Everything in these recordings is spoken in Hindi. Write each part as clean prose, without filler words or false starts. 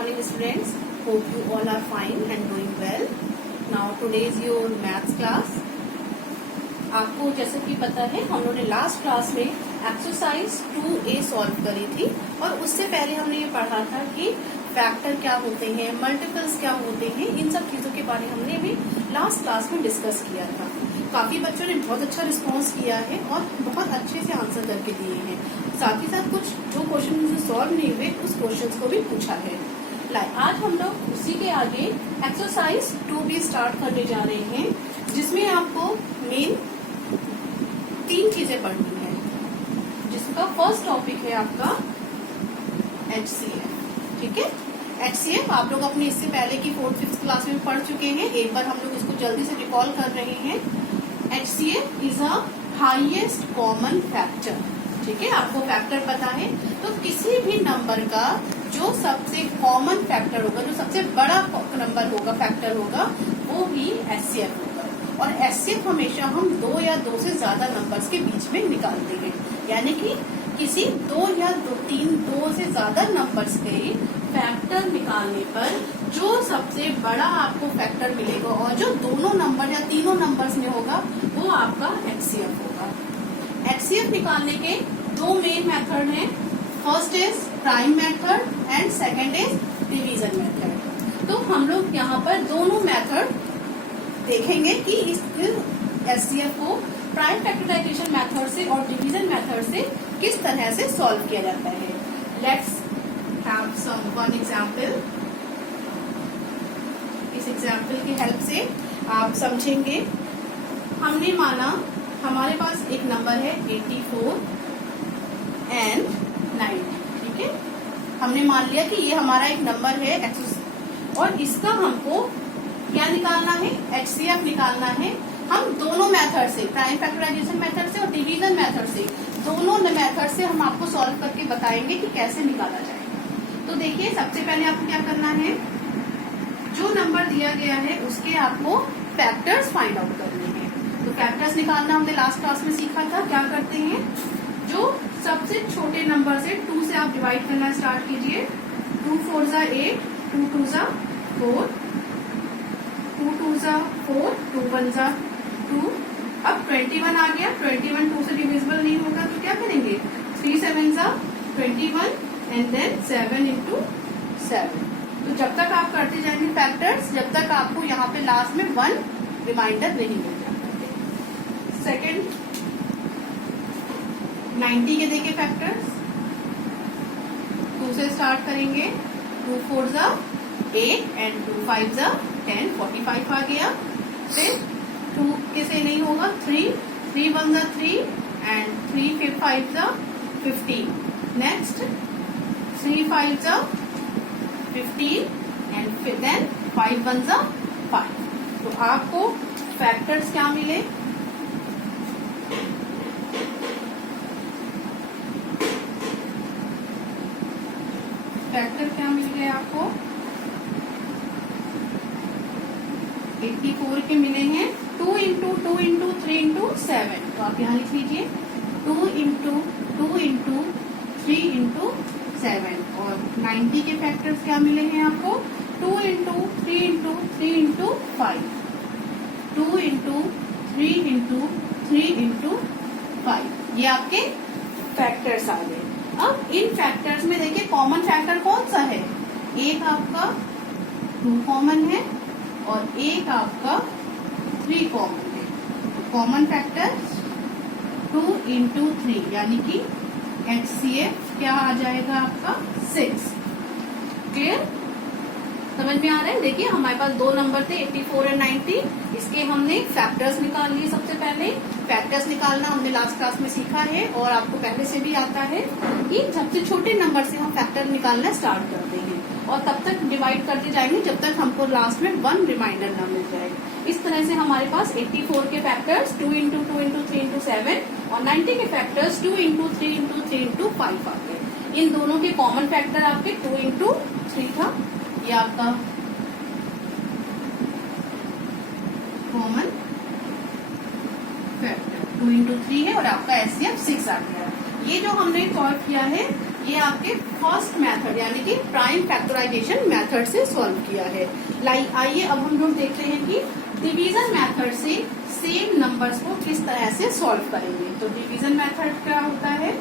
morning students. Hope you all are fine and doing well. Now today is your maths class. आपको जैसे कि पता है हम लोगों ने लास्ट क्लास में एक्सरसाइज 2A सॉल्व करी थी और उससे पहले हमने ये पढ़ा था कि फैक्टर क्या होते हैं, मल्टीपल्स क्या होते हैं, इन सब चीजों के बारे में हमने भी लास्ट क्लास में डिस्कस किया था। काफी बच्चों ने बहुत अच्छा रिस्पांस किया है और बहुत अच्छे से आंसर करके दिए हैं। साथ ही साथ कुछ जो क्वेश्चन मुझे सॉल्व नहीं हुए उस क्वेश्चंस को भी पूछा है। आज हम लोग उसी के आगे एक्सरसाइज 2B स्टार्ट करने जा रहे हैं, जिसमें आपको मेन 3 चीजें पढ़नी है, जिसका फर्स्ट टॉपिक है आपका HCF। ठीक है, HCF आप लोग अपने इससे पहले की 4th 5th क्लास में पढ़ चुके हैं। एक बार हम लोग इसको जल्दी से रिकॉल कर रहे हैं। HCF is a highest common factor. ठीक है, आपको फैक्टर पता है, तो किसी भी नंबर का जो सबसे कॉमन फैक्टर होगा, जो सबसे बड़ा नंबर होगा, फैक्टर होगा, वो ही HCF होगा। और HCF हमेशा हम 2 या 2 से ज्यादा नंबर्स के बीच में निकालते हैं, यानी कि किसी 2 या 2 से ज्यादा नंबर्स के फैक्टर निकालने पर जो सबसे बड़ा आपको फैक्टर मिलेगा और जो दोनों नंबर या तीनों नंबर्स में होगा वो आपका HCF होगा। HCF निकालने के 2 मेन मेथड हैं। First is prime method and second is division method. तो हम लोग यहाँ पर दोनों मेथड देखेंगे कि इस HCF को प्राइम फैक्टराइजेशन मेथड से और डिवीजन मेथड से किस तरह से सॉल्व किया जाता है। Let's have some one example. इस एग्जाम्पल की हेल्प से आप समझेंगे। हमने माना हमारे पास एक नंबर है 84 एंड 90। ठीक है, हमने मान लिया कि ये हमारा एक नंबर है और इसका हमको क्या निकालना है, HCF निकालना है। हम दोनों मेथड से, प्राइम फैक्टराइजेशन मेथड से और डिवीजन मेथड से, दोनों मेथड से हम आपको सॉल्व करके बताएंगे कि कैसे निकाला जाएगा। तो देखिए, सबसे पहले आपको क्या करना है, जो नंबर दिया गया है उसके आपको फैक्टर्स फाइंड आउट करने हैं। तो फैक्टर्स निकालना हमने लास्ट क्लास में सीखा था। क्या करते हैं, जो सबसे छोटे नंबर से 2 से आप डिवाइड करना स्टार्ट कीजिए। 2 4 जा 8, 2 2 जा 4, 2 2 जा 4, 2 1 जा 2। अब 21 आ गया। 21 2 से डिविजिबल नहीं होगा तो क्या करेंगे, 3 7 जा 21 एंड देन 7 into 7। तो जब तक आप करते जाएंगे फैक्टर्स, जब तक आपको यहाँ पे लास्ट में 1 रिमाइंडर नहीं मिल जाता। सेकेंड 90 के देखे फैक्टर्स, 2 से स्टार्ट करेंगे। 2 4 जा 8 एंड 2 5 जा 10, 45 आ गया। फिर 2 के से नहीं होगा, 3 1 जा 3 एंड 3 5 जा 15। नेक्स्ट 3 5 जा 15 एंड फिर देन 5 1 जा 5। तो आपको फैक्टर्स क्या मिले, फैक्टर क्या मिल गए आपको, 84 के मिले हैं 2 into 2 into 3 into 7। तो आप यहाँ लिख लीजिए 2 into 2 into 3 into 7। और 90 के फैक्टर्स क्या मिले हैं आपको, 2 into 3 into 3 into 5, 2 into 3 into 3 into 5। ये आपके फैक्टर्स आ गए। अब इन फैक्टर्स में देखिए कॉमन फैक्टर कौन सा है, एक आपका 2 कॉमन है और एक आपका 3 कॉमन है। तो कॉमन फैक्टर 2 into 3 यानी कि HCF क्या आ जाएगा आपका 6। क्लियर, समझ में आ रहा है। देखिए हमारे पास 2 नंबर थे 84 और 90। इसके हमने फैक्टर्स निकाल लिए। सबसे पहले फैक्टर्स निकालना हमने लास्ट क्लास में सीखा है और आपको पहले से भी आता है कि सबसे छोटे नंबर से हम फैक्टर निकालना स्टार्ट करते हैं और तब तक डिवाइड करते जाएंगे जब तक हमको लास्ट में 1 रिमाइंडर ना मिल जाए। इस तरह से हमारे पास 84 के फैक्टर्स 2 into 2 into 3 into 7 और 90 के फैक्टर्स 2 into 3 into 3 into 5 आ गए। इन दोनों के कॉमन फैक्टर आपके 2 into 3 था। ये आपका कॉमन फैक्टर 2 into 3 है और आपका HCF 6 आ गया। ये जो हमने सॉल्व किया है ये आपके फर्स्ट मेथड यानी कि प्राइम फैक्टराइजेशन मेथड से सॉल्व किया है। आइए अब हम लोग देखते हैं कि डिवीजन मेथड से सेम नंबर्स को किस तरह से सॉल्व करेंगे। तो डिवीजन मेथड क्या होता है,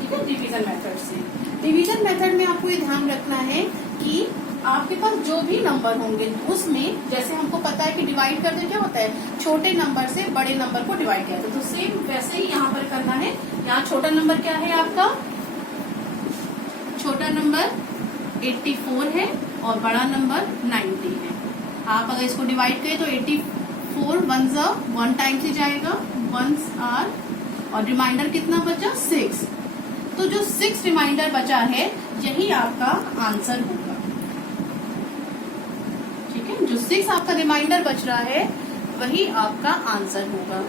ठीक है, डिवीजन मेथड से। डिवीजन मेथड में आपको ये ध्यान रखना है कि आपके पास जो भी नंबर होंगे उसमें, जैसे हमको पता है कि डिवाइड करते क्या होता है, छोटे नंबर से बड़े नंबर को डिवाइड किया जाता है, तो सेम वैसे ही यहाँ पर करना है। यहाँ छोटा नंबर क्या है आपका, छोटा नंबर 84 है और बड़ा नंबर 90 है। आप अगर इसको डिवाइड करें तो 84 1 टाइम से जाएगा, 1s आर, और रिमाइंडर कितना बचा 6। तो जो 6 रिमाइंडर बचा है यही आपका आंसर होगा। जो 6 आपका रिमाइंडर बच रहा है वही आपका आंसर होगा।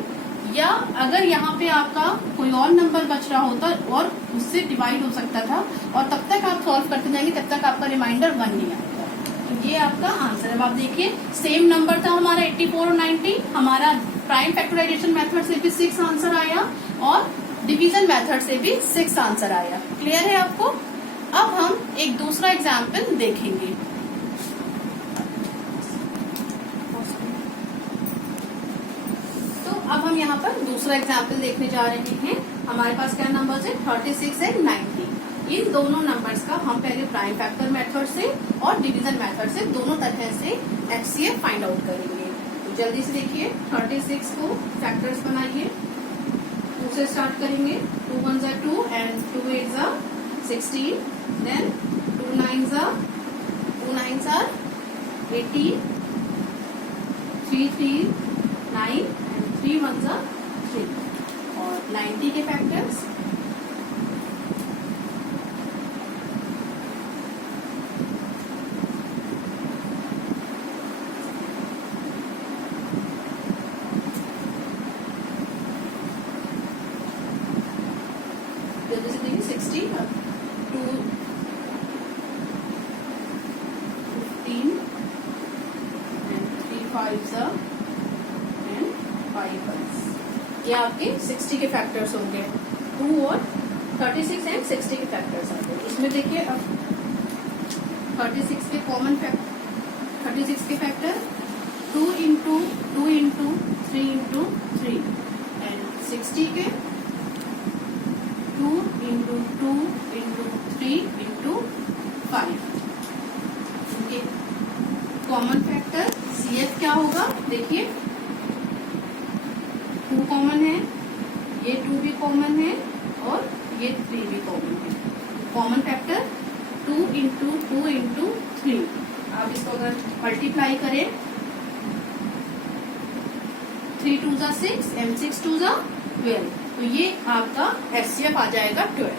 या अगर यहाँ पे आपका कोई और नंबर बच रहा होता और उससे डिवाइड हो सकता था और तब तक आप सॉल्व करते जाएंगे, तब तक आपका रिमाइंडर 1 नहीं आएगा। तो ये आपका आंसर है। अब आप देखिए सेम नंबर था हमारा 84 और 90, हमारा प्राइम फैक्टराइजेशन मेथड से भी 6 आंसर आया और डिवीजन मेथड से भी 6 आंसर आया। क्लियर है आपको। अब हम एक दूसरा एग्जाम्पल देखेंगे। अब हम यहाँ पर दूसरा एग्जाम्पल देखने जा रहे हैं। हमारे पास क्या नंबर्स है, 36 एंड 90। इन दोनों नंबर्स का हम पहले प्राइम फैक्टर मेथड से और डिवीजन मेथड से दोनों तरह से एचसीएफ फाइंड आउट करेंगे। तो जल्दी से देखिए, 36 को फैक्टर्स बनाइए। 2 से स्टार्ट करेंगे। 2 1 जा 2 एंड 2 8 जा 16, देन 2 9 जा 18, 3 3 9, 3 1 जा 3, और 90 के फैक्टर्स जल्दी से देखिए, 60, 2 15 एंड 3 5 जा 5 1। ये आपके 60 के फैक्टर्स होंगे। 2 और 36 एंड 60 के फैक्टर्स आते हैं। इसमें देखिए अब 36 के कॉमन 36 के factor 2 into 2 into 3 into 3, and 60 के 2 into 2 into 3 into 5। Common factor CF क्या होगा, देखिए 2 कॉमन है, ये 2 भी कॉमन है और ये 3 भी कॉमन है। Common factor 2 into 2 into 3। आप इसको अगर मल्टीप्लाई करें, 3 2 जा 6 एंड 6 2 जा 12, तो ये आपका एचसीएफ आ जाएगा 12।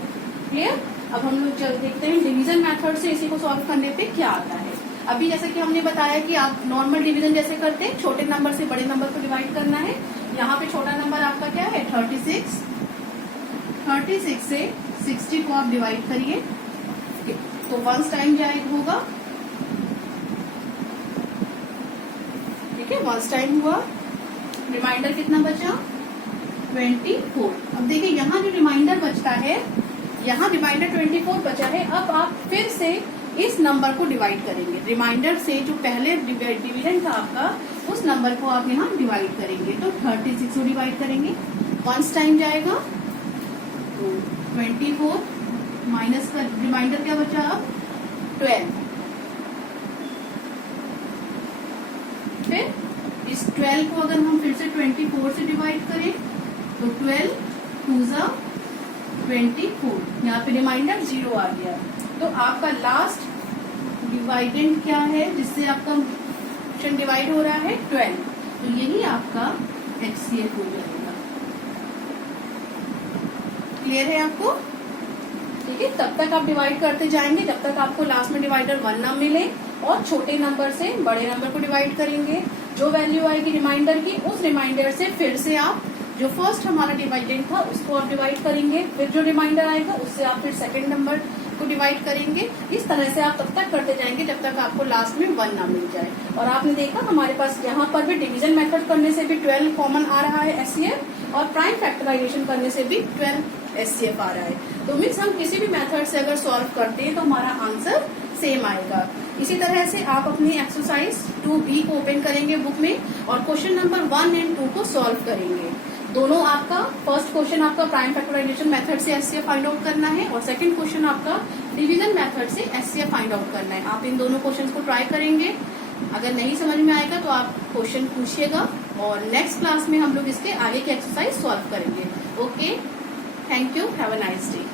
क्लियर। अब हम लोग चल देखते हैं डिवीजन मेथड से इसी को सॉल्व करने पे क्या आता है। अभी जैसे कि हमने बताया कि आप नॉर्मल डिवीजन जैसे करते हैं, छोटे नंबर से बड़े नंबर को डिवाइड करना है। यहाँ पे छोटा नंबर आपका क्या है 36, 36 से 60 को आप डिवाइड करिए तो 1 टाइम जाएगा होगा, ठीक है, 1 टाइम हुआ। रिमाइंडर कितना बचा 24। अब देखिए यहाँ जो रिमाइंडर बचता है, यहाँ रिमाइंडर 24 बचा है। अब आप फिर से इस नंबर को डिवाइड करेंगे। रिमाइंडर से जो पहले डिवीजन था आपका, उस नंबर को आप यहाँ डिवाइड करेंगे। तो 36 को डिवाइड करेंगे, 1 टाइम जाएगा तो 24 माइनस का रिमाइंडर क्या बचा अब 12। फिर इस 12 को अगर हम फिर से 24 से डिवाइड करें तो 12 2 जा 24, यहाँ पे रिमाइंडर 0 आ गया। तो आपका लास्ट डिवाइडेंड क्या है जिससे आपका फंक्शन डिवाइड हो रहा है 12, तो यही आपका एचसीएफ हो जाएगा। क्लियर है आपको। ठीक है, तब तक आप डिवाइड करते जाएंगे जब तक आपको लास्ट में डिवाइडर 1 ना मिले, और छोटे नंबर से बड़े नंबर को डिवाइड करेंगे। जो वैल्यू आएगी रिमाइंडर की, उस रिमाइंडर से फिर से आप जो फर्स्ट हमारा डिवाइडेंड था उसको आप डिवाइड करेंगे। फिर जो रिमाइंडर आएगा उससे आप फिर सेकंड नंबर को डिवाइड करेंगे। इस तरह से आप तब तक करते जाएंगे जब तक आपको लास्ट में 1 ना मिल जाए। और आपने देखा हमारे पास यहाँ पर भी डिवीजन मेथड करने से भी 12 कॉमन आ रहा है एचसीएफ, और प्राइम फैक्टराइजेशन करने से भी 12 एचसीएफ आ रहा है। तो मीन्स हम किसी भी मेथड से अगर सॉल्व करते हैं तो हमारा आंसर सेम आएगा। इसी तरह से आप अपनी एक्सरसाइज 2B को ओपन करेंगे बुक में और क्वेश्चन नंबर 1 और 2 को सॉल्व करेंगे। दोनों आपका फर्स्ट क्वेश्चन आपका प्राइम फैक्टराइजेशन मेथड से एचसीएफ फाइंड आउट करना है और सेकंड क्वेश्चन आपका डिवीजन मेथड से एचसीएफ फाइंड आउट करना है। आप इन दोनों क्वेश्चंस को ट्राई करेंगे। अगर नहीं समझ में आएगा तो आप क्वेश्चन पूछिएगा और नेक्स्ट क्लास में हम लोग इसके आगे की एक्सरसाइज सॉल्व करेंगे। Okay, thank you, have a nice day.